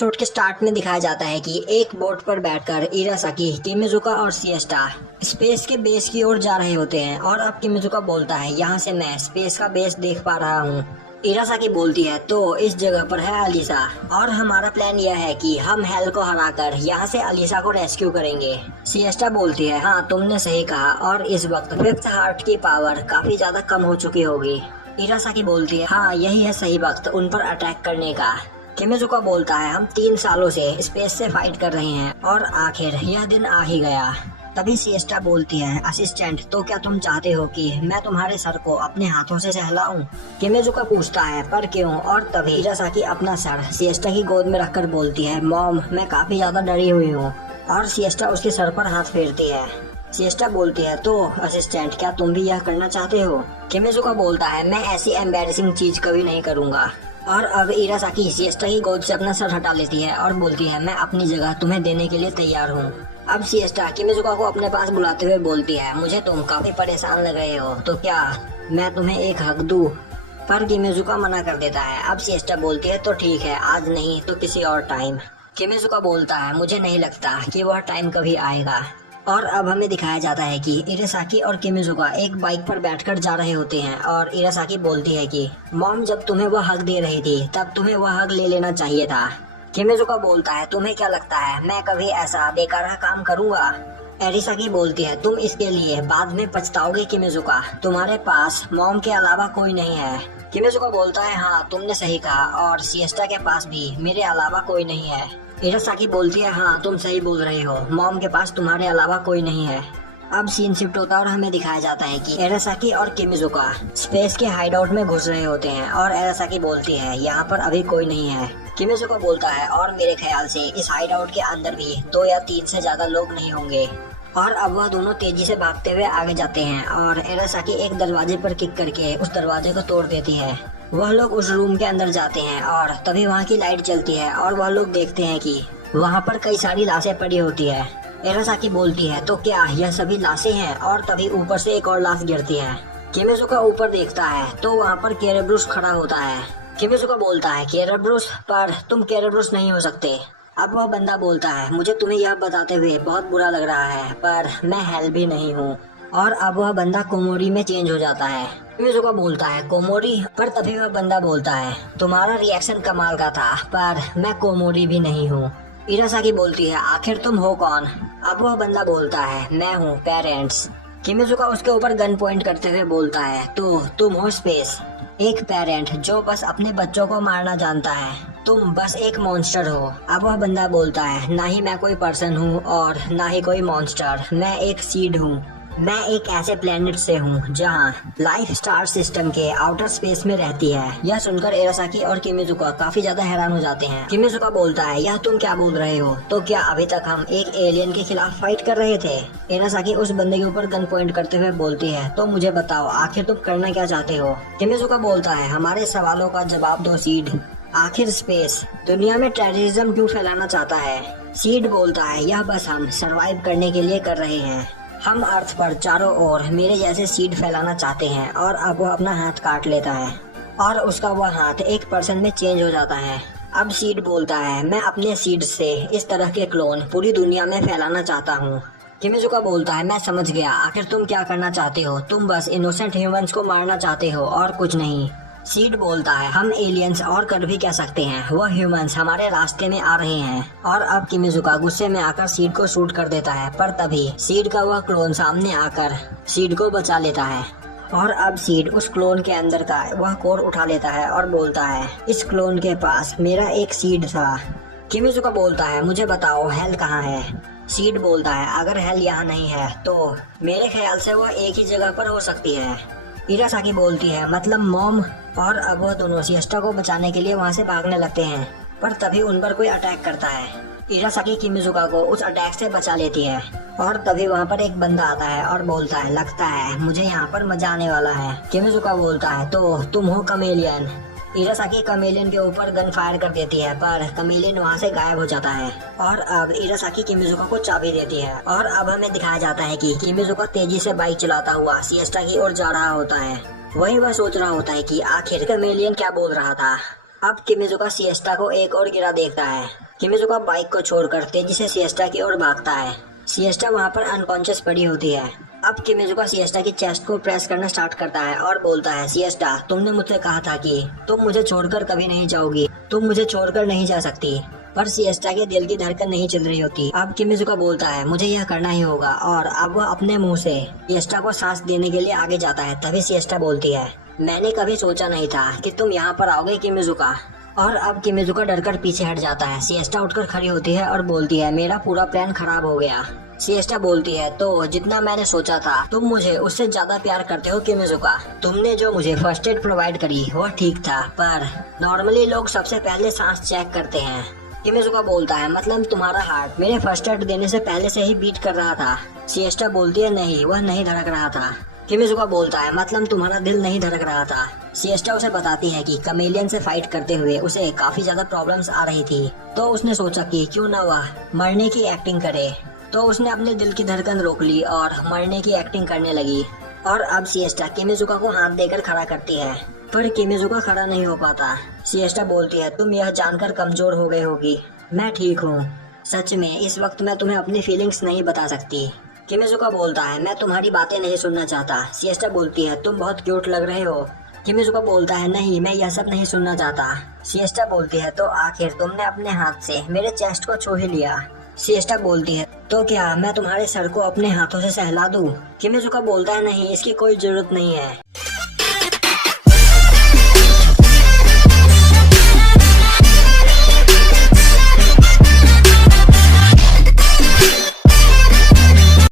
Episode के start में दिखाया जाता है कि एक बोट पर बैठकर इरासाकी, किमिजुका और सिएस्टा स्पेस के बेस की ओर जा रहे होते हैं। और अब किमिजुका बोलता है, यहाँ से मैं स्पेस का बेस देख पा रहा हूँ। इरासाकी बोलती है, तो इस जगह पर है अलीसा, और हमारा प्लान यह है कि हम हेल को हराकर यहाँ से अलीसा को रेस्क्यू करेंगे। सिएस्टा बोलती है, हाँ तुमने सही कहा, और इस वक्त फिफ्थ हार्ट की पावर काफी ज्यादा कम हो चुकी होगी। इरासाकी बोलती है, हाँ यही है सही वक्त उन पर अटैक करने का। किमिजुका बोलता है, हम 3 सालों से स्पेस से फाइट कर रहे हैं और आखिर यह दिन आ ही गया। तभी सिएस्टा बोलती है, असिस्टेंट तो क्या तुम चाहते हो कि मैं तुम्हारे सर को अपने हाथों से सहलाऊं? किमिजुका पूछता है, पर क्यों? और तभी इरासाकी अपना सर सिएस्टा की गोद में रखकर बोलती है, मॉम मैं काफी ज्यादा डरी हुई हूँ। और सिएस्टा उसके सर पर हाथ फेरती है। सिएस्टा बोलती है, तो असिस्टेंट क्या तुम भी यह करना चाहते हो? किमिजुका बोलता है, मैं ऐसी एम्बैरेसिंग चीज कभी नहीं करूँगा। और अब इरासाकी सिएस्टा की गोद से अपना सर हटा लेती है और बोलती है, मैं अपनी जगह तुम्हें देने के लिए तैयार हूँ। अब सिएस्टा किमिजुका को अपने पास बुलाते हुए बोलती है, मुझे तुम काफी परेशान लग रहे हो, तो क्या मैं तुम्हें एक हक दूं? पर किमिजुका मना कर देता है। अब सिएस्टा बोलती है, तो ठीक है, आज नहीं तो किसी और टाइम। किमिजुका बोलता है, मुझे नहीं लगता कि वह टाइम कभी आएगा। और अब हमें दिखाया जाता है कि इरासाकी और किमिजुका एक बाइक पर बैठकर जा रहे होते हैं। और इरासाकी बोलती है कि मॉम जब तुम्हें वह हक दे रही थी तब तुम्हें वह हक ले लेना चाहिए था। किमिजुका बोलता है, तुम्हें क्या लगता है मैं कभी ऐसा बेकार का काम करूंगा? इरासाकी बोलती है, तुम इसके लिए बाद में पछताओगे किमिजुका, तुम्हारे पास मॉम के अलावा कोई नहीं है। किमिजुका बोलता है, हाँ तुमने सही कहा, और सिएस्टा के पास भी मेरे अलावा कोई नहीं है। इरासाकी बोलती है, हाँ तुम सही बोल रहे हो, मॉम के पास तुम्हारे अलावा कोई नहीं है। अब सीन शिफ्ट होता है और हमें दिखाया जाता है कि इरासाकी और किमिजुका स्पेस के हाइडआउट में घुस रहे होते हैं। और इरासाकी बोलती है, यहाँ पर अभी कोई नहीं है। किमिजुका बोलता है, और मेरे ख्याल से इस हाइडआउट के अंदर भी 2 या 3 से ज्यादा लोग नहीं होंगे। और अब वह दोनों तेजी से भागते हुए आगे जाते हैं और इरासाकी एक दरवाजे पर किक करके उस दरवाजे को तोड़ देती है। वह लोग उस रूम के अंदर जाते हैं और तभी वहाँ की लाइट जलती है और वह लोग देखते हैं कि वहाँ पर कई सारी लाशें पड़ी होती है। इरासाकी बोलती है, तो क्या यह सभी लाशें हैं? और तभी ऊपर से एक और लाश गिरती है। किमिजुका ऊपर देखता है तो वहाँ पर केरेब्रुस खड़ा होता है। किमिजुका बोलता है, केरेब्रुस, पर तुम केरेब्रुस नहीं हो सकते। अब वह बंदा बोलता है, मुझे तुम्हें यह बताते हुए बहुत बुरा लग रहा है, पर मैं हेल भी नहीं हूँ। और अब वह बंदा कोमोरी में चेंज हो जाता है। किमिजुका बोलता है, कोमोरी? पर तभी वह बंदा बोलता है, तुम्हारा रिएक्शन कमाल का था, पर मैं कोमोरी भी नहीं हूँ। इरासाकी बोलती है, आखिर तुम हो कौन? अब वह बंदा बोलता है, मैं हूँ पेरेंट्स। किमिजुका उसके ऊपर गन पॉइंट करते हुए बोलता है, तो तुम हो स्पेस, एक पेरेंट जो बस अपने बच्चों को मारना जानता है, तुम बस एक मॉन्स्टर हो। अब वह बंदा बोलता है, ना ही मैं कोई पर्सन हूँ और ना ही कोई मॉन्स्टर, मैं एक सीड हूँ। मैं एक ऐसे प्लेनेट से हूँ जहाँ लाइफ स्टार सिस्टम के आउटर स्पेस में रहती है। यह सुनकर इरासाकी और किमिजुका काफी ज्यादा हैरान हो जाते हैं। किमिजुका बोलता है, यह तुम क्या बोल रहे हो? तो क्या अभी तक हम एक एलियन के खिलाफ फाइट कर रहे थे? इरासाकी उस बंदे के ऊपर गन पॉइंट करते हुए बोलती है, तो मुझे बताओ आखिर तुम करना क्या चाहते हो? किमिजुका बोलता है, हमारे सवालों का जवाब दो सीड। आखिर स्पेस दुनिया में टेररिज्म क्यों फैलाना चाहता है? सीड बोलता है, यह बस हम सरवाइव करने के लिए कर रहे हैं। हम अर्थ पर चारों ओर मेरे जैसे सीड फैलाना चाहते हैं। और अब वह अपना हाथ काट लेता है और उसका वह हाथ एक पर्सन में चेंज हो जाता है। अब सीड बोलता है, मैं अपने सीड से इस तरह के क्लोन पूरी दुनिया में फैलाना चाहता हूँ। किमिजुका बोलता है, मैं समझ गया, आखिर तुम क्या करना चाहते हो? तुम बस इनोसेंट ह्यूमंस को मारना चाहते हो और कुछ नहीं। सीड बोलता है, हम एलियंस और कर भी क्या सकते हैं, वह ह्यूमंस हमारे रास्ते में आ रहे हैं। और अब किमिजुका गुस्से में आकर सीड को शूट कर देता है, पर तभी सीड का वह क्लोन सामने आकर सीड को बचा लेता है। और अब सीड उस क्लोन के अंदर का वह कोर उठा लेता है और बोलता है, इस क्लोन के पास मेरा एक सीड था। किमिजुका बोलता है, मुझे बताओ हेल कहाँ है? सीड बोलता है, अगर हेल यहाँ नहीं है तो मेरे ख्याल से वह एक ही जगह पर हो सकती है। इरासाकी बोलती है, मतलब मॉम? और अब वह दोनों सिएस्टा को बचाने के लिए वहाँ से भागने लगते हैं, पर तभी उन पर कोई अटैक करता है। इरासाकी किमिजुका को उस अटैक से बचा लेती है। और तभी वहाँ पर एक बंदा आता है और बोलता है, लगता है मुझे यहाँ पर मजा आने वाला है। किमिजुका बोलता है, तो तुम हो कमेलियन? इरासाकी कमेलियन के ऊपर गन फायर कर देती है, पर कमेलियन वहाँ से गायब हो जाता है। और अब इरासाकी किमिजुका को चाबी देती है। और अब हमें दिखाया जाता है कि किमिजुका तेजी से बाइक चलाता हुआ सिएस्टा की ओर जा रहा होता है। वही वह सोच रहा होता है कि आखिर कमेलियन क्या बोल रहा था। अब किमिजुका सिएस्टा को एक और गिरा देखता है। किमिजुका बाइक को छोड़कर तेजी से सिएस्टा की ओर भागता है। सिएस्टा वहाँ पर अनकॉन्शियस पड़ी होती है। अब किमिजुका सिएस्टा की चेस्ट को प्रेस करना स्टार्ट करता है और बोलता है, सिएस्टा, तुमने मुझसे कहा था कि तुम मुझे छोड़कर कभी नहीं जाओगी, तुम मुझे छोड़कर नहीं जा सकती। पर सिएस्टा के दिल की धड़कन नहीं चल रही होती। अब किमिजुका बोलता है, मुझे यह करना ही होगा, और अब वह अपने मुंह से सिएस्टा को सांस देने के लिए आगे जाता है। तभी सिएस्टा बोलती है, मैंने कभी सोचा नहीं था कि तुम यहाँ पर आओगे किमिजुका। और अब किमिजुका डरकर पीछे हट जाता है। सिएस्टा उठकर खड़ी होती है और बोलती है, मेरा पूरा प्लान खराब हो गया। सिएस्टा बोलती है, तो जितना मैंने सोचा था तुम मुझे उससे ज्यादा प्यार करते हो किमिजुका। तुमने जो मुझे फर्स्ट एड प्रोवाइड करी वह ठीक था, पर नॉर्मली लोग सबसे पहले सांस चेक करते हैं। किमिजुका बोलता है, मतलब तुम्हारा हार्ट मेरे फर्स्ट एड देने से पहले से ही बीट कर रहा था। सिएस्टा बोलती है, नहीं, वह नहीं धड़क रहा था। किमिजुका बोलता है, मतलब तुम्हारा दिल नहीं धड़क रहा था। सिएस्टा उसे बताती है कि कमेलियन से फाइट करते हुए उसे काफी ज्यादा प्रॉब्लम्स आ रही थी, तो उसने सोचा कि क्यों ना वह मरने की एक्टिंग करे। तो उसने अपने दिल की धड़कन रोक ली और मरने की एक्टिंग करने लगी। और अब सिएस्टा किमिजुका को हाथ देकर खड़ा करती है, पर किमिजुका खड़ा नहीं हो पाता। सिएस्टा बोलती है, तुम यह जानकर कमजोर हो गए होगी, मैं ठीक हूँ। सच में इस वक्त मैं तुम्हें अपनी फीलिंग्स नहीं बता सकती। किमिजुका बोलता है, मैं तुम्हारी बातें नहीं सुनना चाहता। सिएस्टा बोलती है, तुम बहुत क्यूट लग रहे हो। किमिजुका बोलता है, नहीं, मैं यह सब नहीं सुनना चाहता। सिएस्टा बोलती है, तो आखिर तुमने अपने हाथ से मेरे चेस्ट को छू ही लिया। सिएस्टा बोलती है, तो क्या मैं तुम्हारे सर को अपने हाथों से सहला दूं? किमिजुका बोलता है, नहीं, इसकी कोई जरूरत नहीं है।